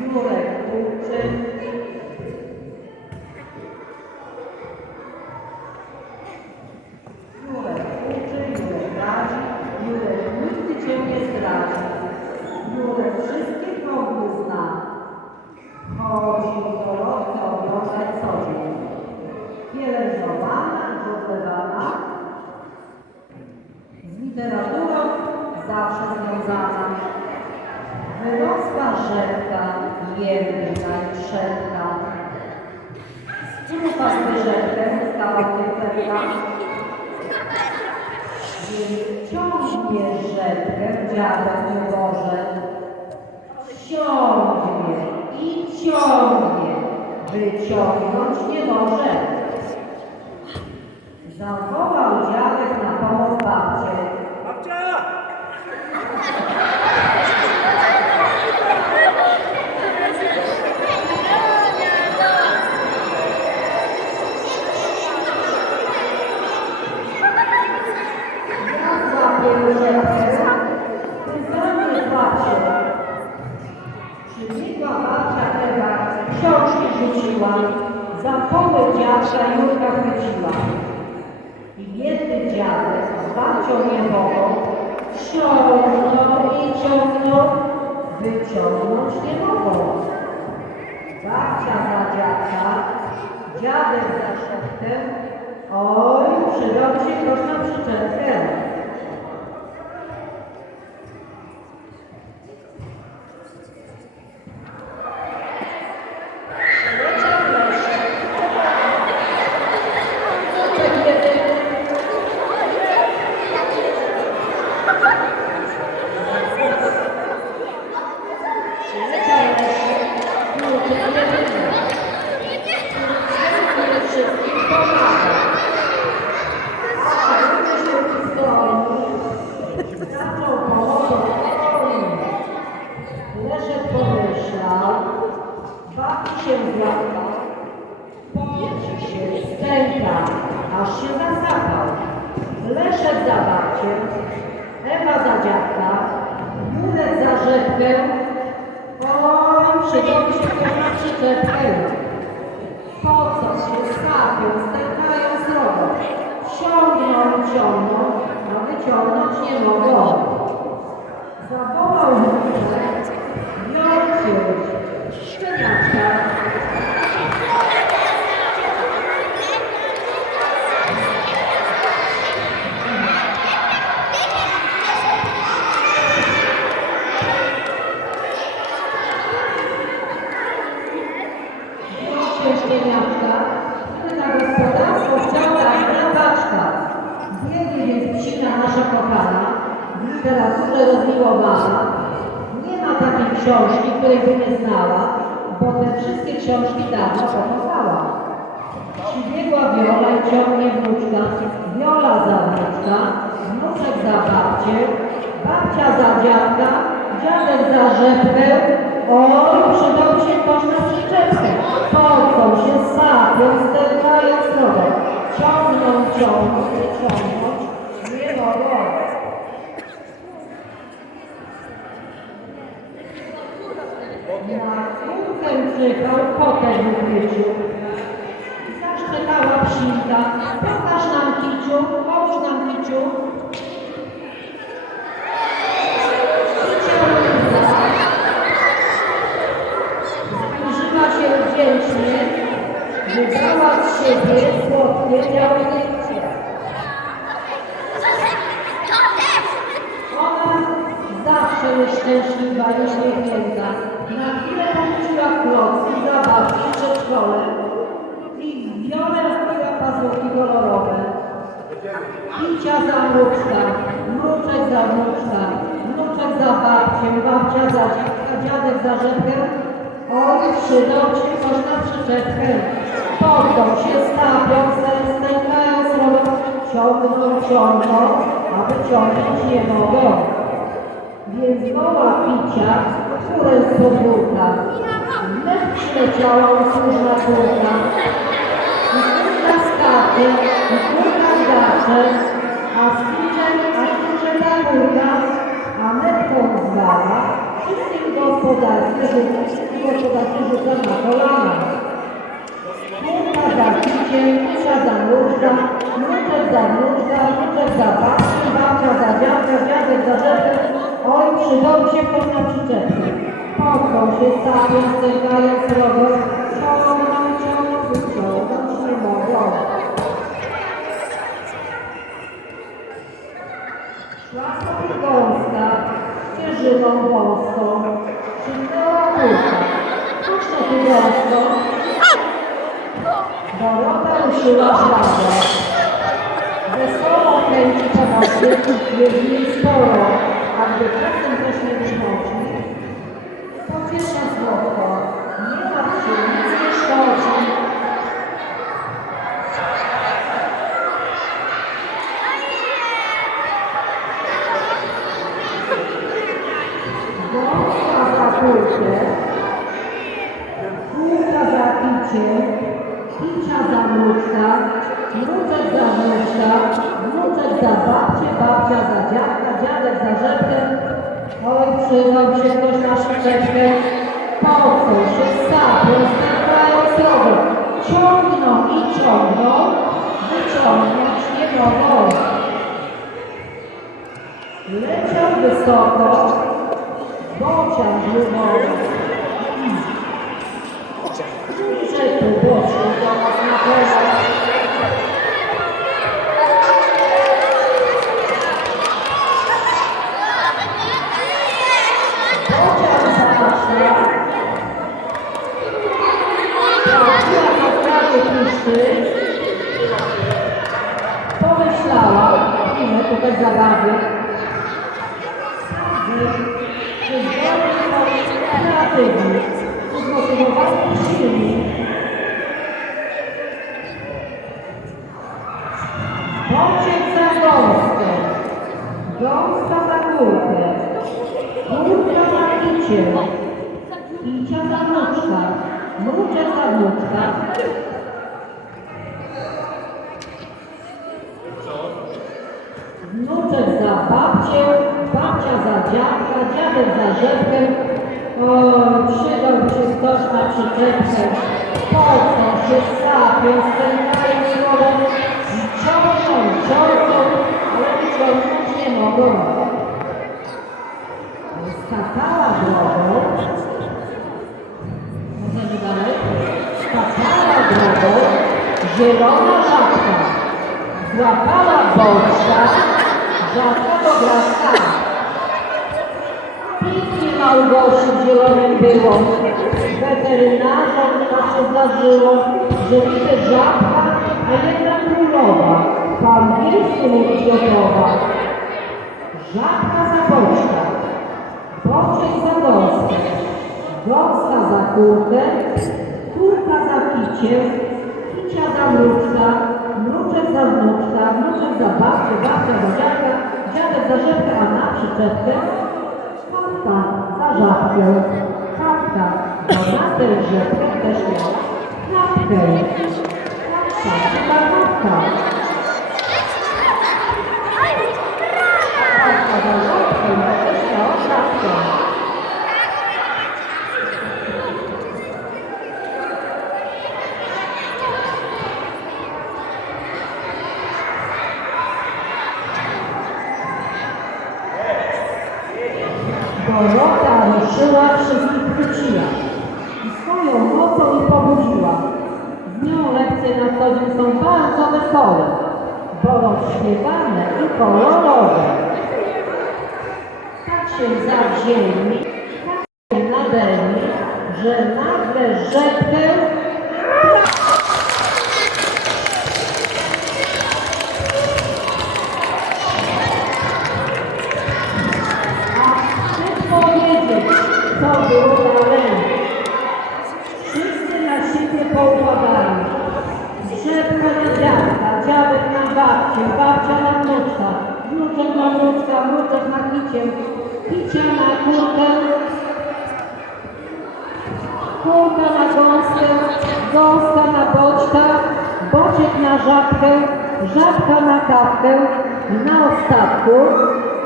Jurek uczy. Jurek uczy, Jurek radzi, Jurek cię nie. Jurek wszystkie kroki zna. Chodzi Dorotkę oglądać co dzień. Pielęgnowana, gotowana, z literaturą zawsze związana. Wyrosła rzeka, jedna i z rzekę stała. Więc ciągnie rzekę dziadek Boże. Ciągnie i ciągnie, wyciągnąć nie może. Zawołał dziadek na pomoc babcię. Babcia! Ja złapię rzekę, ty za mnie babcię. Przybiegła babcia książki rzuciła, za połę dziadka Jurka chwyciła. I biedny dziadek z babcią nie mogą, ciągną i ciągną, wyciągnąć nie mogą. Babcia za dziadka, dziadek za szeptem, oj, przydał się ktoś na przyczepkę. Leszek pomyślał, bawi się złapał, powietrze się stęka, aż się zasapał. Leszek za babcię, Ewa za dziadka, Jurek za rzepkę, oj, przydałby się ktoś na przyczepkę. Po co się sapią, stękają srogo, ciągną, ciągną, a wyciągnąć nie mogą. Nasza kochana, literaturze rozmiłowana. Nie ma takiej książki, której by nie znała, bo te wszystkie książki dawno pochowała. Przybiegła Wiola i ciągnie wnuczka, Wiola za wnuczka, wnuczek za babcię, babcia za dziadka, dziadek za rzepkę, oj, przydał się ktoś na przyczepkę. Pocą się, sapią, stękają drogę, ciągną, ciągną, nie ciągnąć, nie mogą. Na kółkę kotek w ukryciu. Zaszczekała psinka. Pokaż nam kiciu, połóż nam kiciu. Spojrzyła się wdzięcznie, wydała z siebie słodkie białnięcie. Ona zawsze jest szczęśliwa i w przedszkole i wiole rozbiła pazurki kolorowe. Kicia za mruczka, mruczek za wnuczka, wnuczek za babcię, babcia za dziadka, dziadek za rzepkę. Oj, przydał ci ktoś na przyczepkę. Poddał się, stawią, stękają srogo, ciągną, ciągną, a wyciągnąć nie mogą. Więc woła picia, które z podwórka. Wnet przyleciała usłużna córka. I kurka skacze, i kurka skacze, a kiciem, a ta kurka, a metką zwala, wszystkim gospodarstwie się rzuca na kolana. Kurka za kiciem, kusza za nóżka, wnuczek za wnuczka, wnuczek za babcię, babcia za dziadka, dziadek za rzekę. Oj, przydał się ktoś na. Się sapią, stękając rogo, ciągną, ciągną, wyciągnąć nie mogą. Szła sobie gąska, ścieżyną wąską, krzyknęła kurka. Chodź na ty gąsko, ruszyła żwawę. Wesoło kręci kawałki, jest jej sporo, a gdy czasem też nie wychodzi, pociesza słodko. Nie martw się, nic nie szkodzi. Gąska za kurkę, Kurka za picie, picia za wnuczka, wnuczek za wnuczka, wnuczek za babcię, babcia za dziadka, dziadek za rzepkę. Oj, przydał się ktoś na szczepkę. Pocą się, sapią, stękają srogo. Ciągną i ciągną, wyciągnąć nie mogą. Leciał wysoko, bocian glumowy. Że tu boczku do nas na zabawy. Kreatywni, zmotywowani silni. Pociek za gąskę, gąska za górkę, górka za kicie, kicia za wnuczka, wnuczek za wnuczka. Wnuczek za babcię, babcia za dziadka, dziadek za rzepkę. O, przydałby się ktoś na przyczepkę. Pocą się, sapią, stękają słowo i ciągną, ciągną, ale wyciągnąć nie mogą. Do glaska. Pięknie Małgosi w zielonym było. Weterynarzom to się zdarzyło, że niby żabka, a jedna królowa. Po angielsku mówić gotowa. Żabka za boczka, boczek za gąskę, gąska za kurkę, kurka za kicie, kicia za mruczka, mruczek za wnuczka, wnuczek za babcię, babcia za dziadka, dziadek za rzepkę, a na przyczepkę kapka za żabkę, kapka, bo na tę rzepkę też miała kapkę. Kapka, chyba kapka. Kapka za żabkę, bo też miała kapkę. Dorota ruszyła, wszystkich chwyciła i swoją mocą ich pobudziła. Z nią lekcje na co dzień są bardzo wesołe, bo rozśpiewane i kolorowe. Tak się zawzięli, tak się nadeli, że nagle rzepkę A chcę powiedzieć, co było dalej. Wszyscy na siebie poukładali. Rzepka na dziadka, dziadek na babcię, babcia na wnuczka, wnuczek na wnuczka, kicie, kicia na kurkę, kurka na gąskę, gąska na boczka, boczek na żabkę, żabka na kawkę. Na ostatku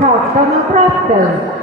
kawka na prawkę.